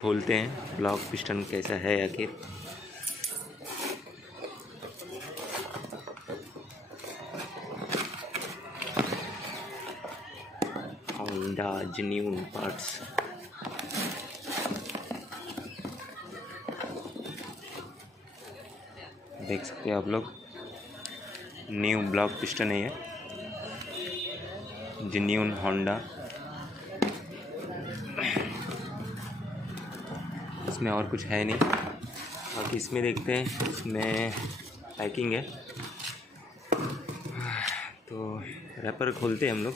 खोलते हैं block piston कैसा है आखिर। Honda genuine parts. देख सकते हैं आप लोग, न्यू ब्लॉक पिस्टन है ये, जेन्युइन होंडा। इसमें और कुछ है नहीं, बाकी इसमें देखते हैं, इसमें पैकिंग है। तो रैपर खोलते हैं हम लोग।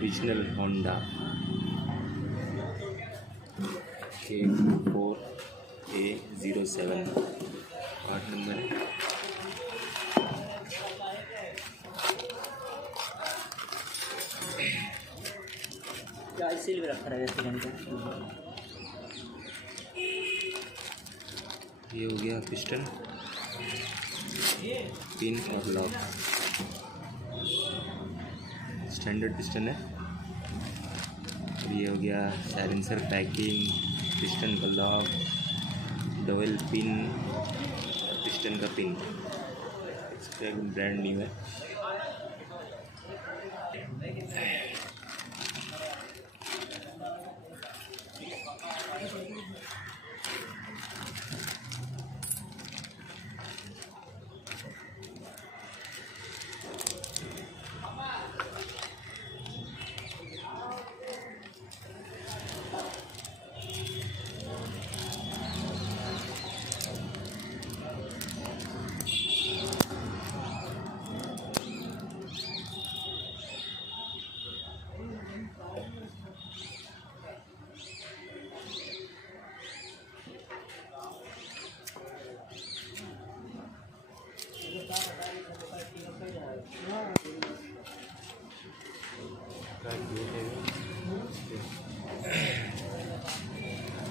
Original Honda K4A07 part number है। सील भी रखा रहेगा सेकंड का। ये हो गया पिस्टन, पिन और लॉक। स्टैंडर्ड पिस्टन है। और ये हो गया साइलेंसर पैकिंग, पिस्टन का लॉक, डबल पिन, पिस्टन का पिन। इसका ब्रांड न्यू है।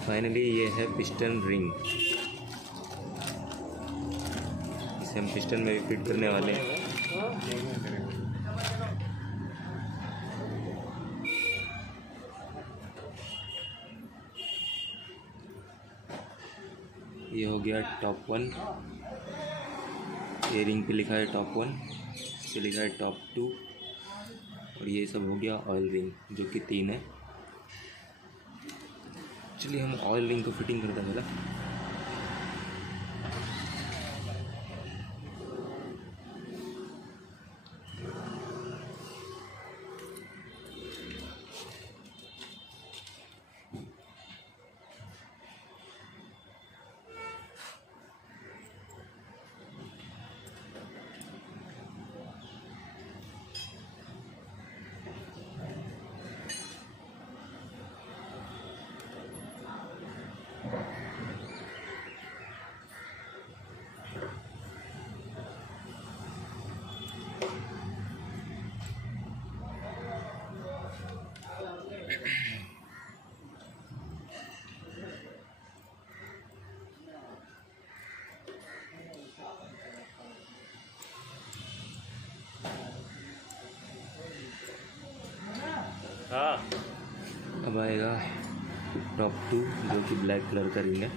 फाइनली ये है पिस्टन रिंग। इसे हम पिस्टन में भी फिट करने वाले हैं। ये हो गया टॉप 1। ये रिंग पे लिखा है टॉप 1, इस पे लिखा है टॉप 2, और ये सब हो गया ऑयल रिंग जो कि 3 है। चलिए हम ऑयल रिंग को फिटिंग करते हैं पहले। हाँ, अब आएगा टॉप 2 जो कि ब्लैक कलर का रिंग है।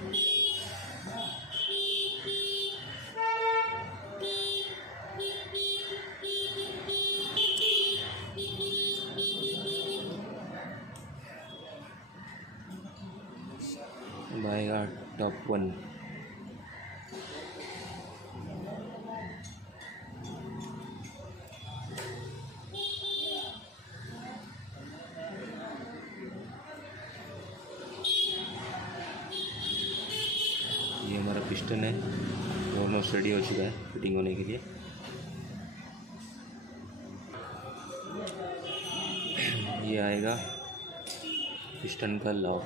अब आएगा टॉप 1। पिस्टन है, ऑलमोस्ट रेडी हो चुका है फिटिंग होने के लिए। ये आएगा पिस्टन का लॉक।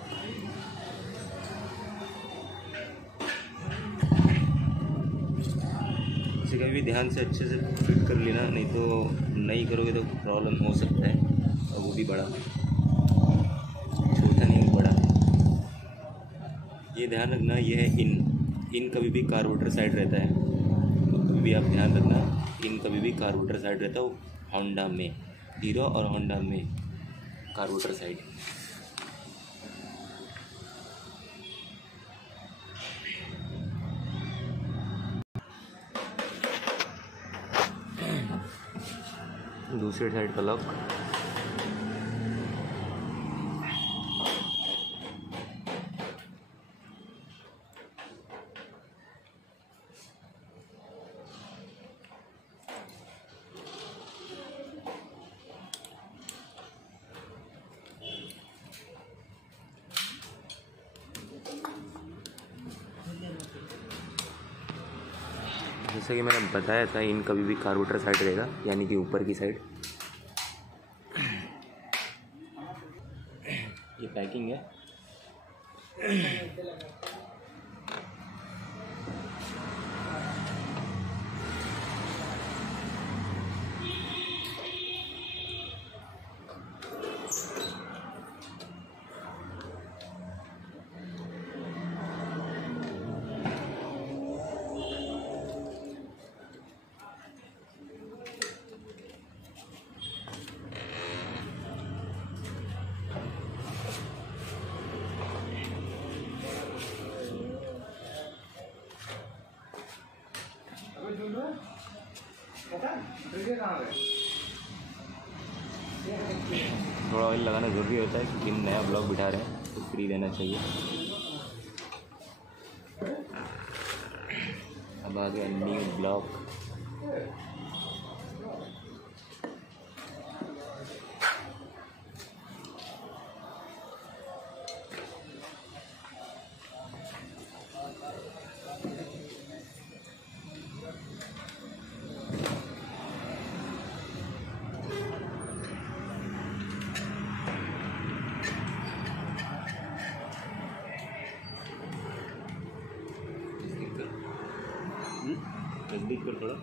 इसे कभी भी ध्यान से अच्छे से फिट कर लेना, नहीं तो नहीं करोगे तो प्रॉब्लम हो सकता है। और वो भी बड़ा, छोटा नहीं बड़ा। ये ध्यान रखना, ये है इन कभी भी कार्बोरेटर साइड रहता है, तो कभी भी आप ध्यान रखना, इन कभी भी कार्बोरेटर साइड रहता है। वो होंडा में, हीरो और होंडा में कार्बोरेटर साइड। दूसरे साइड का लॉक। जैसा कि मैंने बताया था, इन कभी भी कार्बोरेटर साइड रहेगा, यानी कि ऊपर की साइड। ये पैकिंग है। थोड़ा ऑयल लगाना ज़रूरी होता है, क्योंकि हम नया ब्लॉक बिठा रहे हैं तो फ्री रहना चाहिए। अब आ गया न्यू ब्लॉक। नज़दीक कर थोड़ा।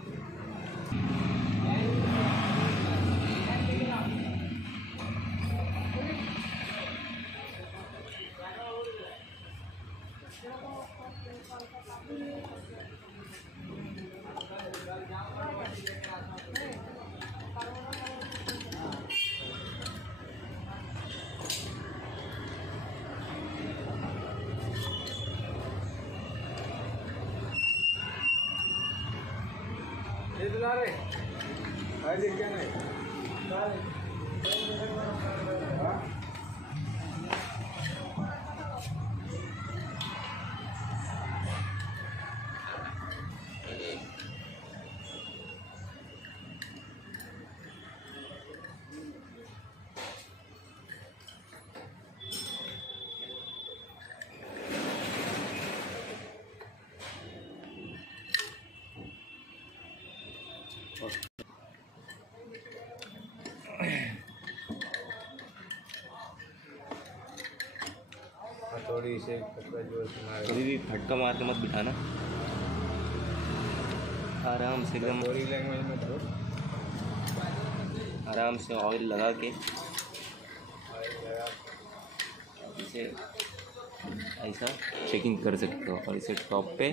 थोड़ी से कभी भी फटका मार के मत बिठाना, आराम से एकदम थोड़ी लैंग्वेज में तो आराम से ऑयल लगा के इसे ऐसा चेकिंग कर सकते हो और इसे टॉप पे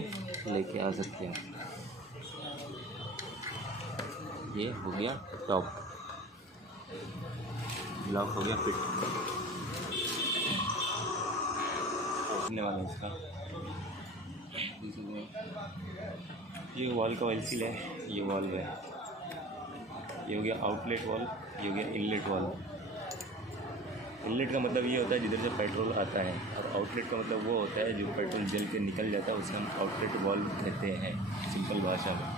लेके आ सकते हो। ये हो गया टॉप, ब्लॉक हो गया फिट होने वाला है इसका। ये वॉल का ऑयल सील है, ये वॉल है, ये हो गया आउटलेट वॉल, ये हो गया इनलेट वॉल। इनलेट का मतलब ये होता है जिधर से पेट्रोल आता है, और आउटलेट का मतलब वो होता है जो पेट्रोल जल के निकल जाता है, उसे हम आउटलेट वॉल्व कहते हैं सिंपल भाषा में।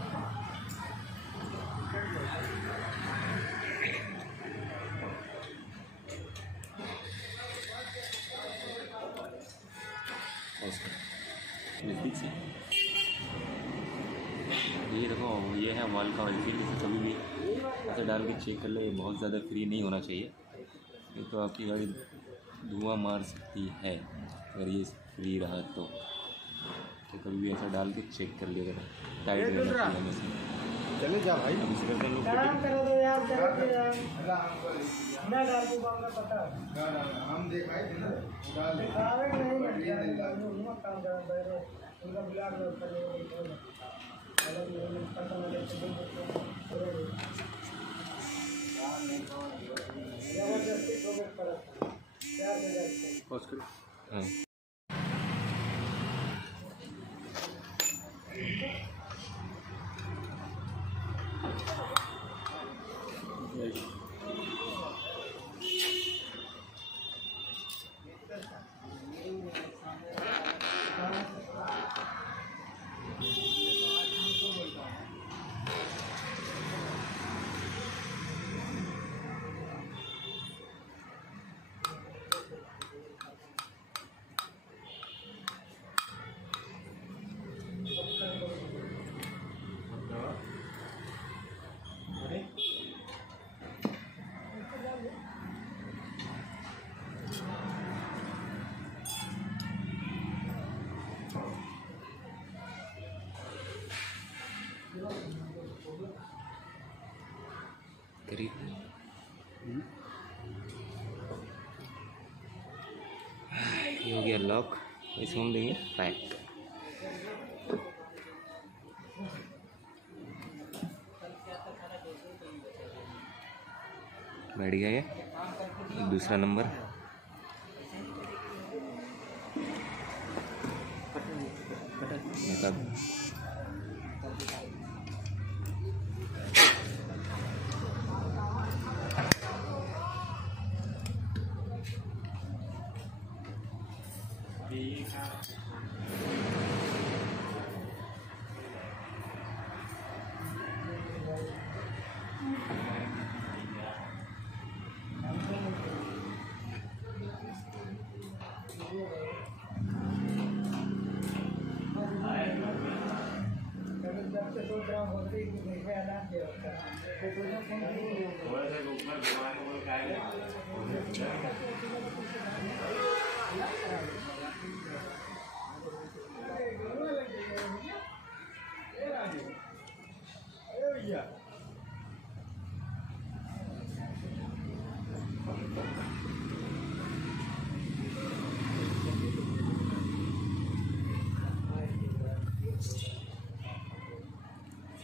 नज़दीक से ये देखो, ये है वॉल का ऑयल सील। इसे कभी भी ऐसे डाल के चेक कर ले, बहुत ज़्यादा फ्री नहीं होना चाहिए, ये तो आपकी गाड़ी धुआं मार सकती है अगर ये फ्री रहा तो कभी भी ऐसा डाल के चेक कर लिया करें, टाइट रहना चाहिए हमेशा। चले जा भाई। अब इसे करते हैं लोग हम दिखाई थे ना हाँ। करीब ये हो गया लॉक, इसको हम देंगे पैक। बैठ गया ये दूसरा नंबर। मतलब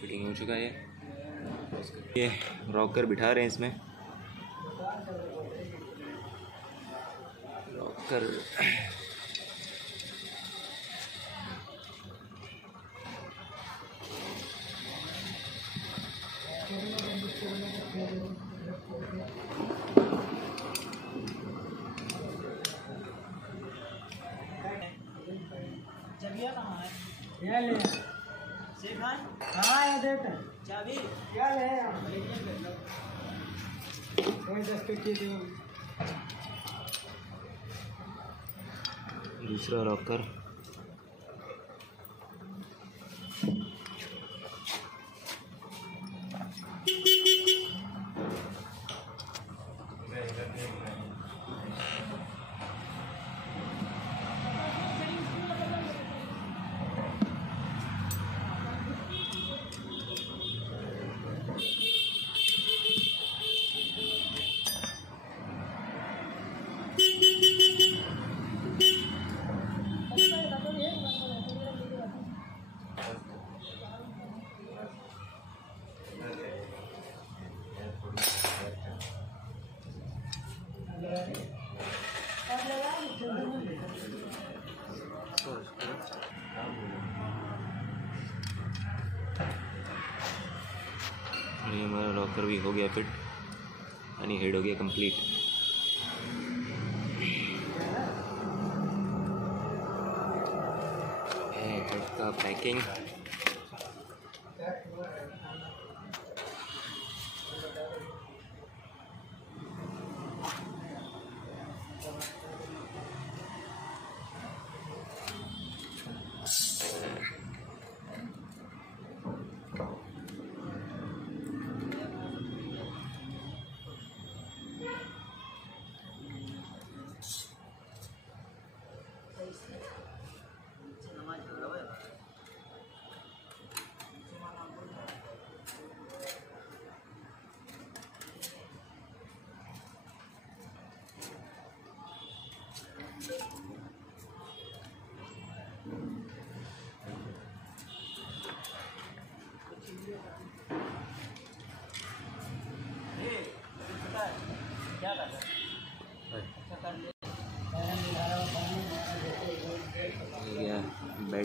फिटिंग हो चुका है। ये रॉकर बिठा रहे हैं इसमें। रॉकर चाबियाँ कहाँ है? ये ले सिर्फ है? हाँ ये देख चाबी क्या ले दूसरा रॉकर ये हमारा रॉकर भी हो गया फिट, यानी हेड हो गया कंप्लीट। हेड का पैकिंग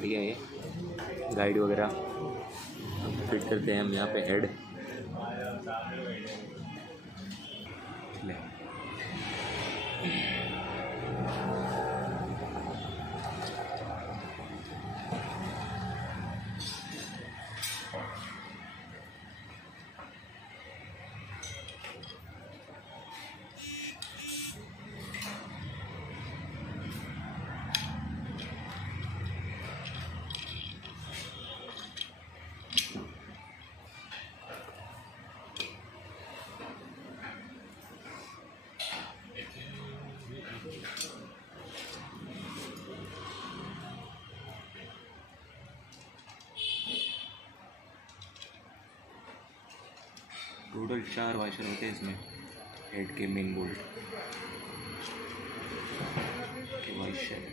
बढ़िया है, गाइड वगैरह फिट करते हैं हम यहाँ पे हेड। टोटल 4 वाशर होते हैं इसमें, हेड के मेन बोल्ट के वाशर।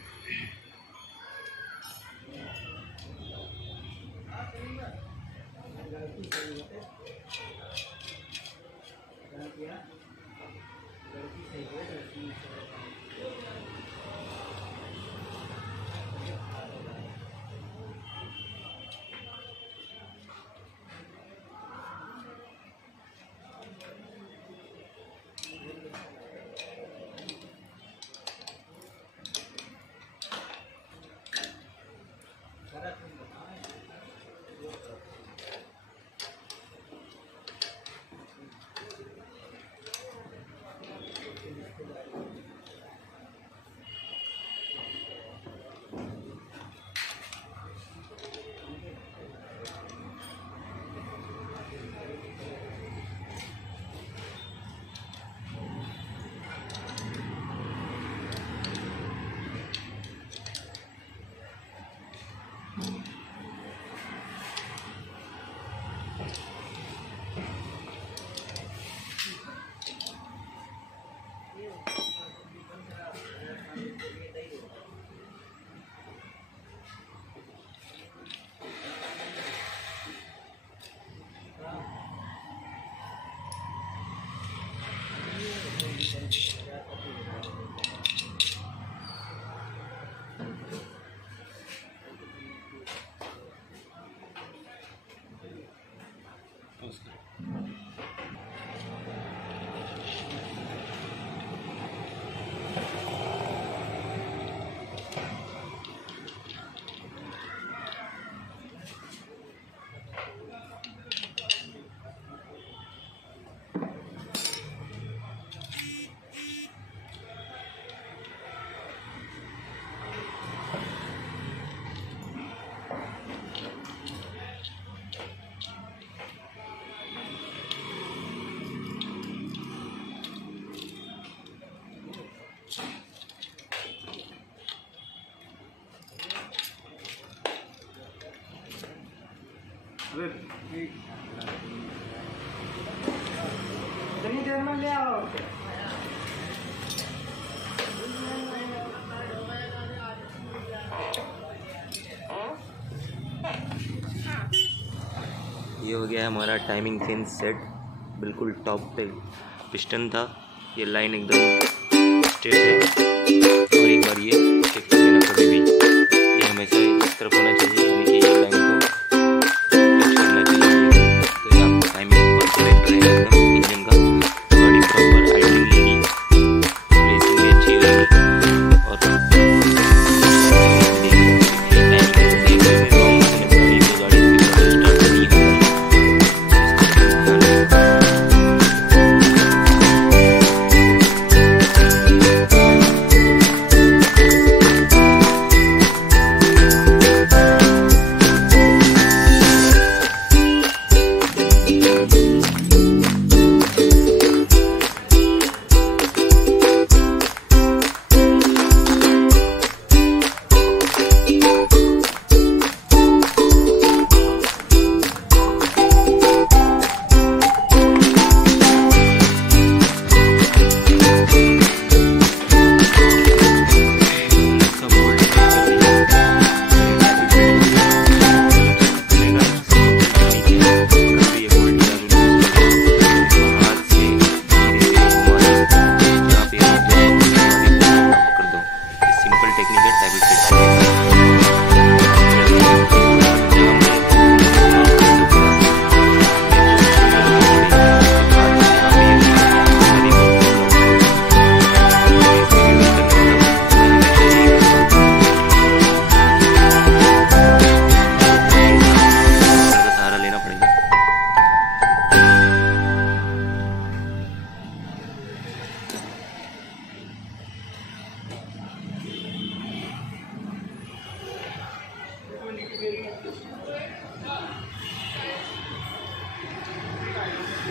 इतनी देर में ले आओ। ये हो गया हमारा टाइमिंग चेंज सेट, बिल्कुल टॉप पे पिस्टन था, ये लाइन एकदम स्ट्रेट है। और एक बार ये चेक कर लेना कभी भी, ये हमेशा इस तरफ होना चाहिए, यानी कि ये लाइन को टच करना चाहिए। तो ये आपको टाइमिंग परफेक्ट रहेगा एकदम इंजन का, गाड़ी प्रॉपर आइडिंग लेगी, रेसिंग भी अच्छी होगी और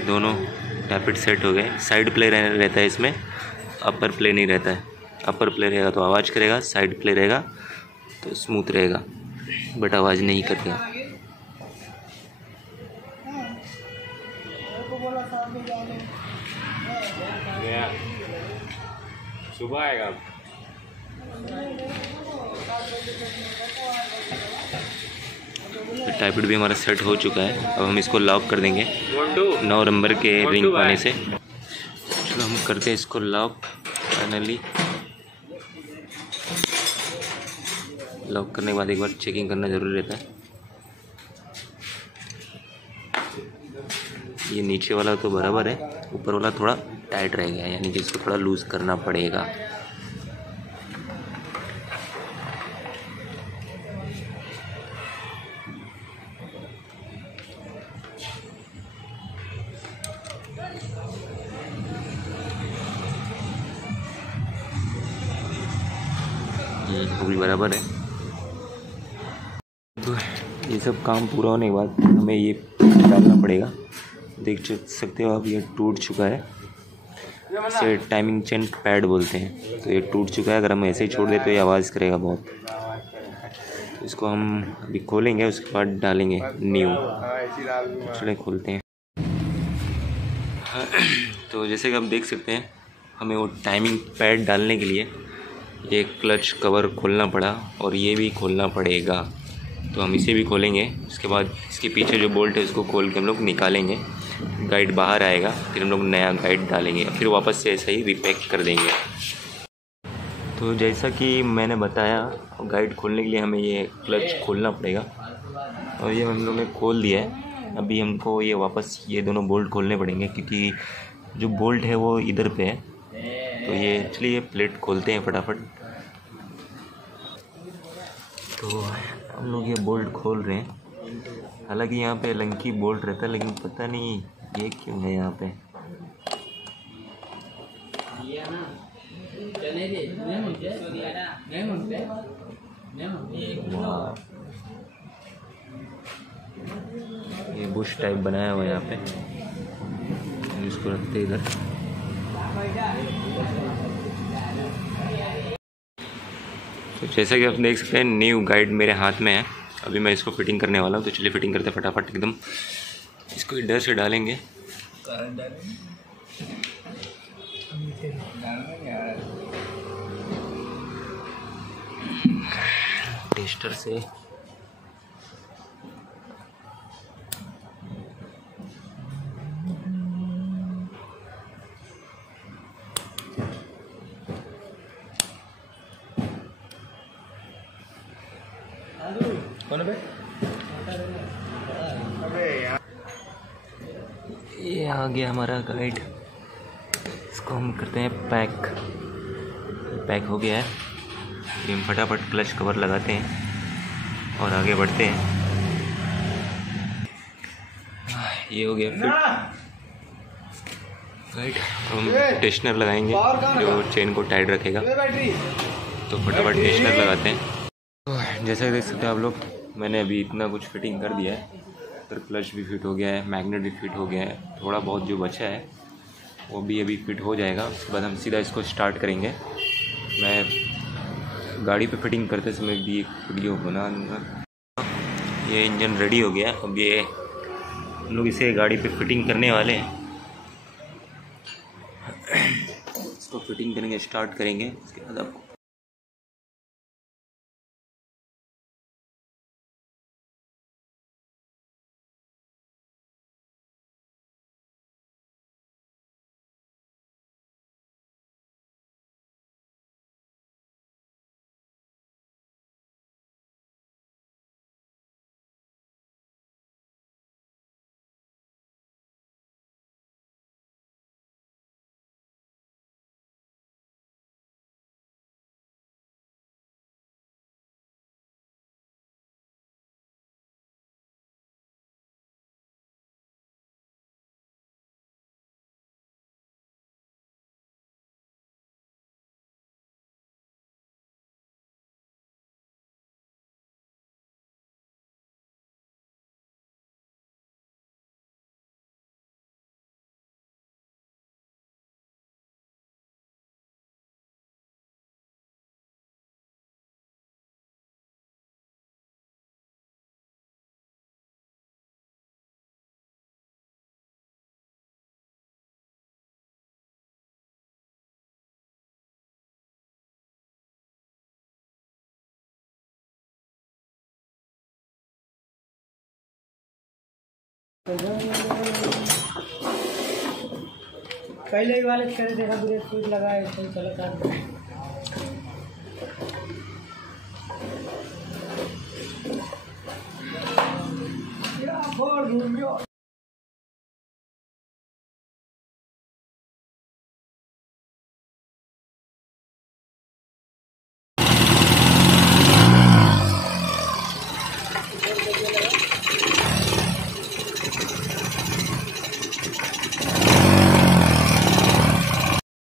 दोनों टैपिट सेट हो गए। साइड प्ले रहता है इसमें, अपर प्ले नहीं रहता है। अपर प्ले रहेगा तो आवाज़ करेगा, साइड प्ले रहेगा तो स्मूथ रहेगा बट आवाज़ नहीं करेगा। सुबह आएगा। टाइपिड भी हमारा सेट हो चुका है। अब हम इसको लॉक कर देंगे 9 नंबर के रिंग पाने से। चलो हम करते हैं इसको लॉक। फाइनली लॉक करने के बाद एक बार चेकिंग करना ज़रूरी रहता है। ये नीचे वाला तो बराबर है, ऊपर वाला थोड़ा टाइट रह गया, यानी कि इसको थोड़ा लूज़ करना पड़ेगा। वो भी बराबर है। तो ये सब काम पूरा होने के बाद हमें ये डालना पड़ेगा। देख सकते हो आप, ये टूट चुका है। इसे टाइमिंग चेन पैड बोलते हैं। तो ये टूट चुका है, अगर हम ऐसे ही छोड़ दें तो ये आवाज़ करेगा बहुत। तो इसको हम अभी खोलेंगे, उसके बाद डालेंगे न्यू। चलिए खोलते हैं। तो जैसे कि आप देख सकते हैं, हमें वो टाइमिंग पैड डालने के लिए ये क्लच कवर खोलना पड़ा और ये भी खोलना पड़ेगा। तो हम इसे भी खोलेंगे, उसके बाद इसके पीछे जो बोल्ट है उसको खोल के हम लोग निकालेंगे। गाइड बाहर आएगा, फिर हम लोग नया गाइड डालेंगे, फिर वापस से ऐसा ही रिपैक कर देंगे। तो जैसा कि मैंने बताया, गाइड खोलने के लिए हमें ये क्लच खोलना पड़ेगा और ये हम लोग ने खोल दिया है। अभी हमको ये वापस ये दोनों बोल्ट खोलने पड़ेंगे, क्योंकि जो बोल्ट है वो इधर पे है। तो ये चलिए प्लेट खोलते हैं फटाफट। तो हम लोग ये बोल्ट खोल रहे हैं। हालांकि यहाँ पे लंकी बोल्ट रहता है, लेकिन पता नहीं ये क्यों है यहाँ पे। वाह, ये बुश टाइप बनाया हुआ है यहाँ पे। हम इसको रखते इधर। तो जैसा कि आप देख सकते हैं, न्यू गाइड मेरे हाथ में है। अभी मैं इसको फिटिंग करने वाला हूँ। तो चलिए फिटिंग करते फटाफट एकदम। इसको इधर से डालेंगे। टेस्टर से कौन है? ये आ गया हमारा गाइड। इसको हम करते हैं पैक। पैक हो गया है। फिर हम फटाफट क्लच कवर लगाते हैं और आगे बढ़ते हैं। ये हो गया फिट गाइड। हम टेस्नर लगाएंगे जो चेन को टाइट रखेगा। तो फटाफट टेस्नर लगाते हैं। तो जैसा कि देख सकते हैं आप लोग, मैंने अभी इतना कुछ फिटिंग कर दिया है। फिर क्लच भी फिट हो गया है, मैग्नेट भी फिट हो गया है। थोड़ा बहुत जो बचा है वो भी अभी फिट हो जाएगा। उसके बाद हम सीधा इसको स्टार्ट करेंगे। मैं गाड़ी पे फिटिंग करते समय भी एक वीडियो बना दूँगा। ये इंजन रेडी हो गया। अब ये हम लोग इसे गाड़ी पे फिटिंग करने वाले हैं। इसको फिटिंग करेंगे, स्टार्ट करेंगे। उसके बाद आपको पहले ही वाले करे देखा ब्रेक स्पीड लगाए तो चला था।